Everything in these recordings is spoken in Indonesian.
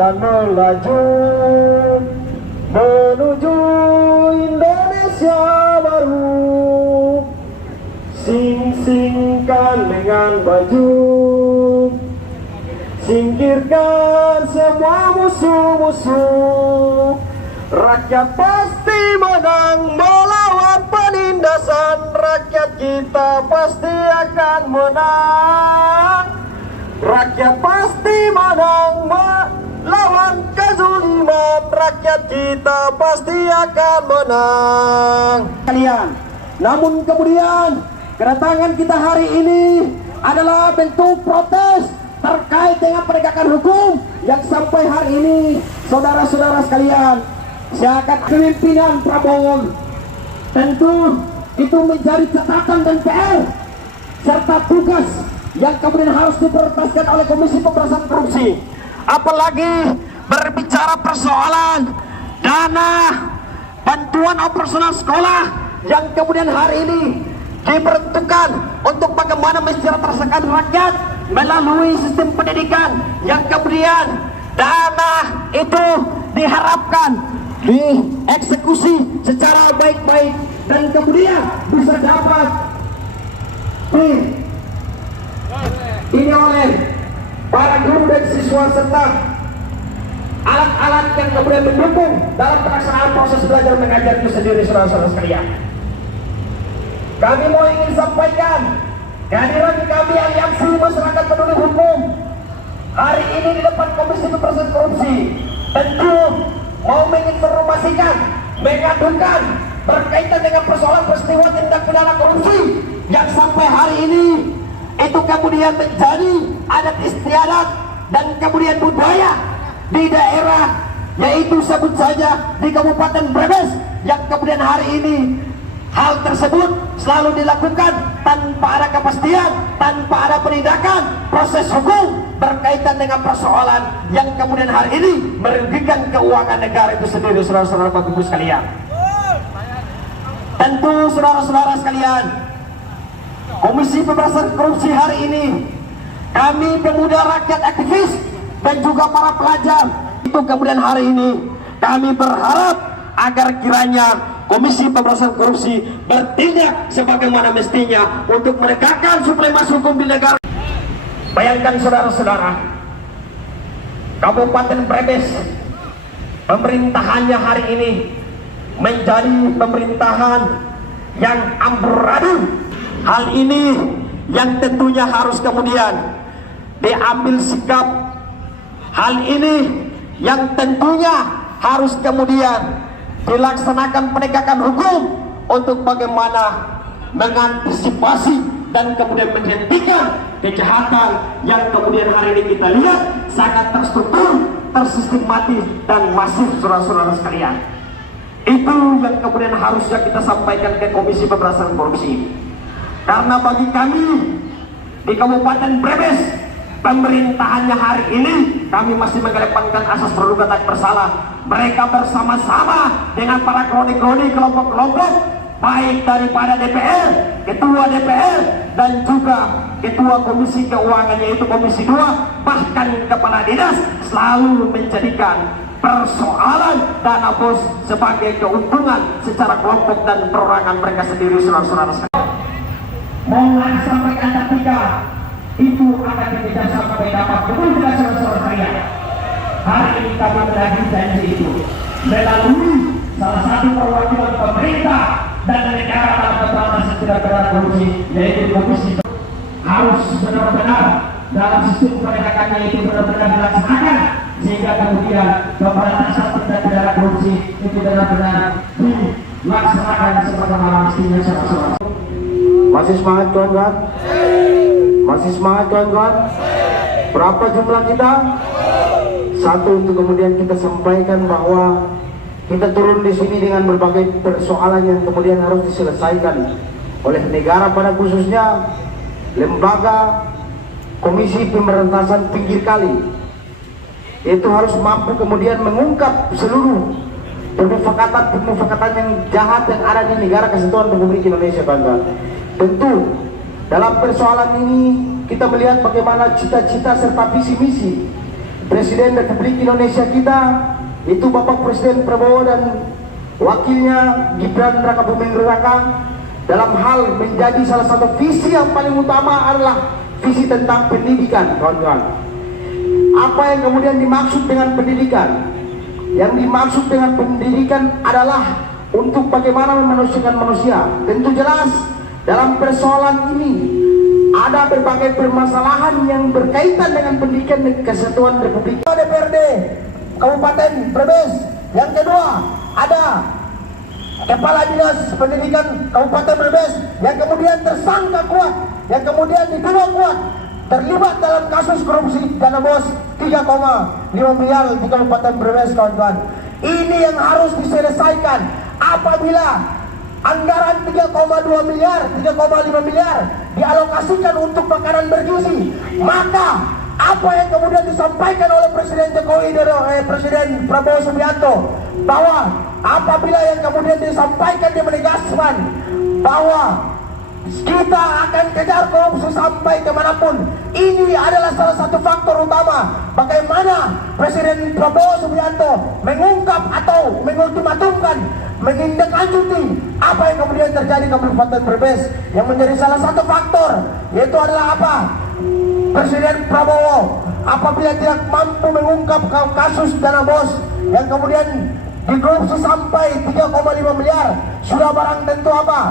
dan melaju menuju Indonesia baru. Sing-singkan dengan baju, singkirkan semua musuh-musuh. Rakyat pasti menang melawan penindasan. Rakyat kita pasti akan menang. Rakyat pasti menang melawan kezuliman. Rakyat kita pasti akan menang. Kalian, namun kemudian kedatangan kita hari ini adalah bentuk protes terkait dengan penegakan hukum yang sampai hari ini, saudara-saudara sekalian, seakan kepemimpinan Prabowo. Tentu itu menjadi catatan dan PR serta tugas yang kemudian harus diprioritaskan oleh Komisi Pemberantasan Korupsi. Apalagi berbicara persoalan dana bantuan operasional sekolah yang kemudian hari ini diperuntukkan untuk bagaimana mensejahterakan rakyat melalui sistem pendidikan, yang kemudian dana itu diharapkan dieksekusi secara baik-baik dan kemudian bisa dapat ini oleh para guru dan siswa serta alat-alat yang kemudian mendukung dalam pelaksanaan proses belajar mengajar itu sendiri, saudara-saudara sekalian. Kami mau ingin sampaikan kehadiran kami Aliansi Masyarakat Peduli Hukum hari ini di depan Komisi Pemberantasan Korupsi tentu mau menginformasikan, mengadukan berkaitan dengan persoalan peristiwa tindak pidana korupsi yang sampai hari ini itu kemudian menjadi adat istiadat dan kemudian budaya di daerah, yaitu sebut saja di Kabupaten Brebes, yang kemudian hari ini hal tersebut selalu dilakukan tanpa ada kepastian, tanpa ada penindakan proses hukum berkaitan dengan persoalan yang kemudian hari ini merugikan keuangan negara itu sendiri, saudara-saudara Bapak Ibu sekalian. Tentu saudara-saudara sekalian, Komisi Pemberantasan Korupsi hari ini, kami pemuda rakyat aktivis dan juga para pelajar itu kemudian hari ini kami berharap agar kiranya Komisi Pemberantasan Korupsi bertindak sebagaimana mestinya untuk menegakkan supremasi hukum di negara. Bayangkan saudara-saudara, Kabupaten Brebes pemerintahannya hari ini menjadi pemerintahan yang amburadul. Hal ini yang tentunya harus kemudian diambil sikap. Hal ini yang tentunya harus kemudian dilaksanakan penegakan hukum untuk bagaimana mengantisipasi dan kemudian menghentikan kejahatan yang kemudian hari ini kita lihat sangat terstruktur, tersistematis dan masif, saudara-saudara sekalian. Itu yang kemudian harusnya kita sampaikan ke Komisi Pemberantasan Korupsi. Karena bagi kami di Kabupaten Brebes, pemerintahannya hari ini kami masih mengedepankan asas praduga tak bersalah. Mereka bersama-sama dengan para kroni-kroni kelompok-kelompok baik daripada DPR, Ketua DPR dan juga Ketua Komisi Keuangan yaitu Komisi 2, bahkan Kepala Dinas selalu menjadikan persoalan dana bos sebagai keuntungan secara kelompok dan perorangan mereka sendiri, saudara-saudara sekalian. Mohon sampai kata 3 itu akan kita sampai dapat betul tidak, saudara-saudara sekalian. Hari ini kami menagih janji itu melalui salah satu perwakilan pemerintah dan negara dalam pemberantasan tindak pidana korupsi yaitu Komisi. Harus benar-benar dalam sistem penegakannya itu benar-benar dilaksanakan sehingga kemudian pemberantasan tindak pidana korupsi itu benar-benar dilaksanakan sebagaimana mestinya, saudara-saudara. Masih semangat kawan-kawan? Masih semangat kawan-kawan? Berapa jumlah kita? 1 untuk kemudian kita sampaikan bahwa kita turun di sini dengan berbagai persoalan yang kemudian harus diselesaikan oleh negara, pada khususnya lembaga Komisi Pemberantasan Pinggir Kali. Itu harus mampu kemudian mengungkap seluruh permufakatan yang jahat yang ada di negara kesatuan Republik Indonesia, bangga. Tentu dalam persoalan ini kita melihat bagaimana cita-cita serta visi misi Presiden Republik Indonesia kita, itu Bapak Presiden Prabowo dan wakilnya Gibran Raka Buming Raka, dalam hal menjadi salah satu visi yang paling utama adalah visi tentang pendidikan, kawan-kawan. Apa yang kemudian dimaksud dengan pendidikan? Yang dimaksud dengan pendidikan adalah untuk bagaimana memanusiakan manusia. Tentu jelas dalam persoalan ini ada berbagai permasalahan yang berkaitan dengan pendidikan dan kesatuan Republik. DPRD Kabupaten Brebes. Yang kedua, ada Kepala Dinas Pendidikan Kabupaten Brebes yang kemudian tersangka kuat, yang kemudian dituduh kuat terlibat dalam kasus korupsi dana bos 3,5 miliar di Kabupaten Brebes, kawan-kawan. Ini yang harus diselesaikan. Apabila anggaran 3,2 miliar, 3,5 miliar dialokasikan untuk makanan bergizi, maka apa yang kemudian disampaikan oleh Presiden Jokowi Presiden Prabowo Subianto, bahwa apabila yang kemudian disampaikan dia menegaskan bahwa kita akan kejar korupsi sampai kemanapun. Ini adalah salah satu faktor utama bagaimana Presiden Prabowo Subianto mengungkap atau mengultimatumkan, menindaklanjuti apa yang kemudian terjadi di Kabupaten Brebes, yang menjadi salah satu faktor, yaitu adalah apa? Presiden Prabowo apabila tidak mampu mengungkap kasus dana bos yang kemudian dikorupsi sampai 3,5 miliar, sudah barang tentu apa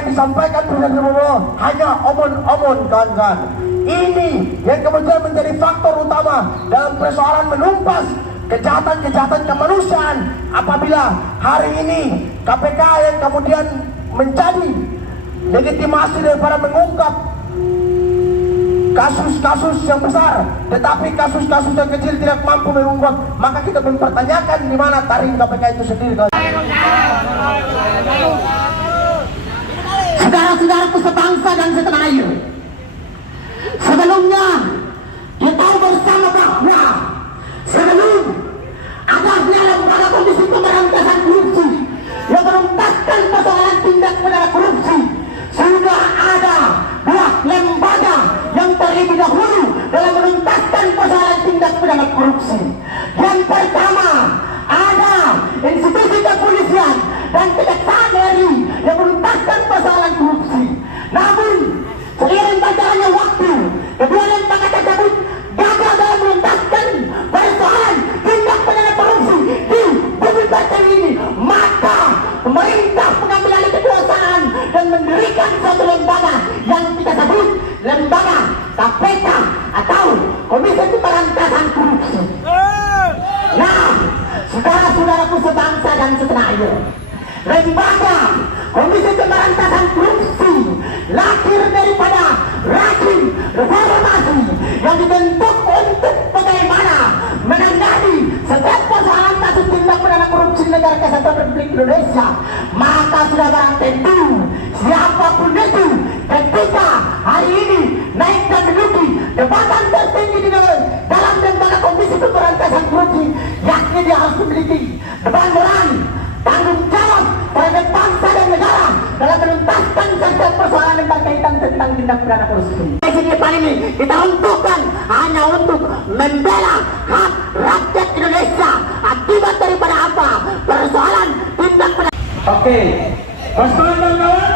yang disampaikan Presiden Prabowo hanya omon-omon, kawan-kawan. Ini yang kemudian menjadi faktor utama dalam persoalan menumpas kejahatan-kejahatan kemanusiaan. Apabila hari ini KPK yang kemudian menjadi legitimasi daripada mengungkap kasus-kasus yang besar, tetapi kasus-kasus yang kecil tidak mampu mengungkap, maka kita mempertanyakan di mana taring KPK itu sendiri. Saudara-saudaraku sebangsa dan setanah air, sebelumnya kita tahu bersama bahwa sebelum adanya lembaga komisi pemberantasan korupsi yang menuntaskan persoalan tindak pidana korupsi, sudah ada dua lembaga yang terlebih dahulu dalam menuntaskan persoalan tindak pidana korupsi. Yang pertama ada institusi kepolisian dan kejaksaan RI yang menuntaskan persoalan korupsi. Namun seiring berjalannya waktu, kedua lembaga tersebut gagal dalam menuntaskan persoalan tindak pidana korupsi di Bumi Pertiwi ini. Maka pemerintah mengambil alih kekuasaan dan mendirikan suatu lembaga yang kita sebut lembaga KPK atau Komisi Pemberantasan Korupsi. Nah, saudara-saudaraku sebangsa dan setanah air, lembaga Komisi Pemberantasan Korupsi lahir daripada rajin reformasi yang dibentuk untuk bagaimana menangani setiap persoalan kasus tindak pidana korupsi negara kesatuan Republik Indonesia. Maka sudah barang tentu siapapun itu ketika hari ini naik dan menduduki jabatan tertinggi di dalam lembaga Komisi Pemberantasan Korupsi, yakni dia harus memiliki beban moral, tanggung jawab terhadap bangsa dan negara dalam menuntaskan setiap persoalan yang berkaitan tentang tindak pidana korupsi. Depan ini kita untukkan hanya untuk membela hak rakyat Indonesia akibat daripada apa? Persoalan tindak pidana. Oke, waspada kawan-kawan,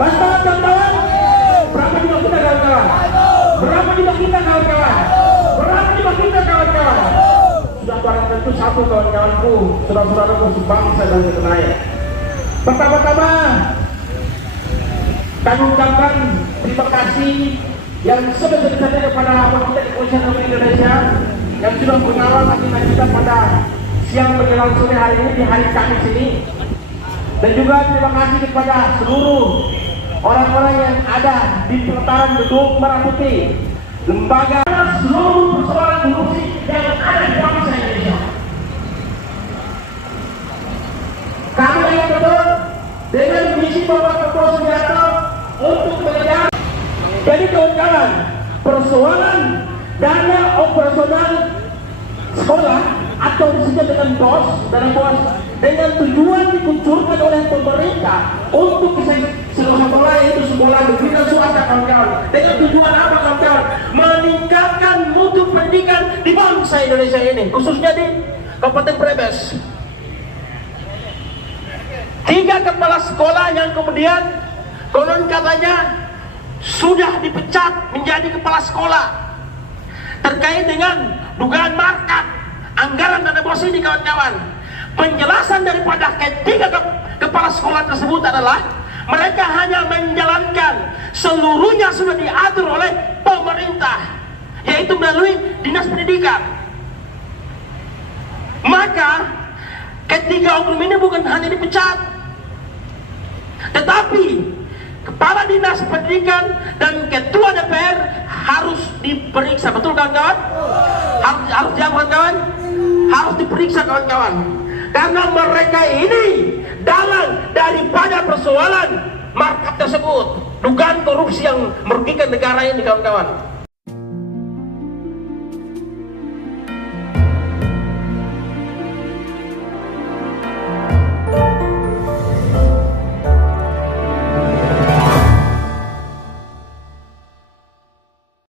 waspada kawan-kawan. Berapa juga kita kawan-kawan? Berapa juga kita kawan-kawan? Berapa juga kita kawan-kawan? Sudah barang tentu satu kawan-kawanku, saudara-saudaraku sebangsa dan setanah air. Pertama-tama kami ucapkan terima kasih yang sebesar-besarnya kepada Wakil Kepolisian Republik Indonesia yang sudah mengawal agenda kita pada siang menjelang sore hari ini di hari Kamis ini. Dan juga terima kasih kepada seluruh orang-orang yang ada di pelataran gedung Merah Putih, lembaga seluruh persoalan korupsi yang ada di bangsa Indonesia. Kami yang betul dengan misi Bapak Prabowo Subianto untuk mengejar. Jadi kawan-kawan, persoalan dana operasional sekolah atau disebut dengan dana bos dengan tujuan dikucurkan oleh pemerintah untuk sekolah itu sekolah negeri dan swasta, kawan-kawan. Dengan tujuan apa, kawan-kawan? Meningkatkan mutu pendidikan bangsa Indonesia ini, khususnya di Kabupaten Brebes. 3 kepala sekolah yang kemudian konon katanya sudah dipecat menjadi kepala sekolah terkait dengan dugaan markup anggaran dana bos ini, kawan-kawan. Penjelasan daripada ketiga kepala sekolah tersebut adalah mereka hanya menjalankan, seluruhnya sudah diatur oleh pemerintah, yaitu melalui Dinas Pendidikan. Maka ketiga oknum ini bukan hanya dipecat, tetapi Kepala Dinas Pendidikan dan Ketua DPR harus diperiksa. Betul kawan-kawan? Harus diamankan kawan? Harus diperiksa kawan-kawan. Karena mereka ini dalang daripada persoalan markup tersebut, dugaan korupsi yang merugikan negara ini kawan-kawan.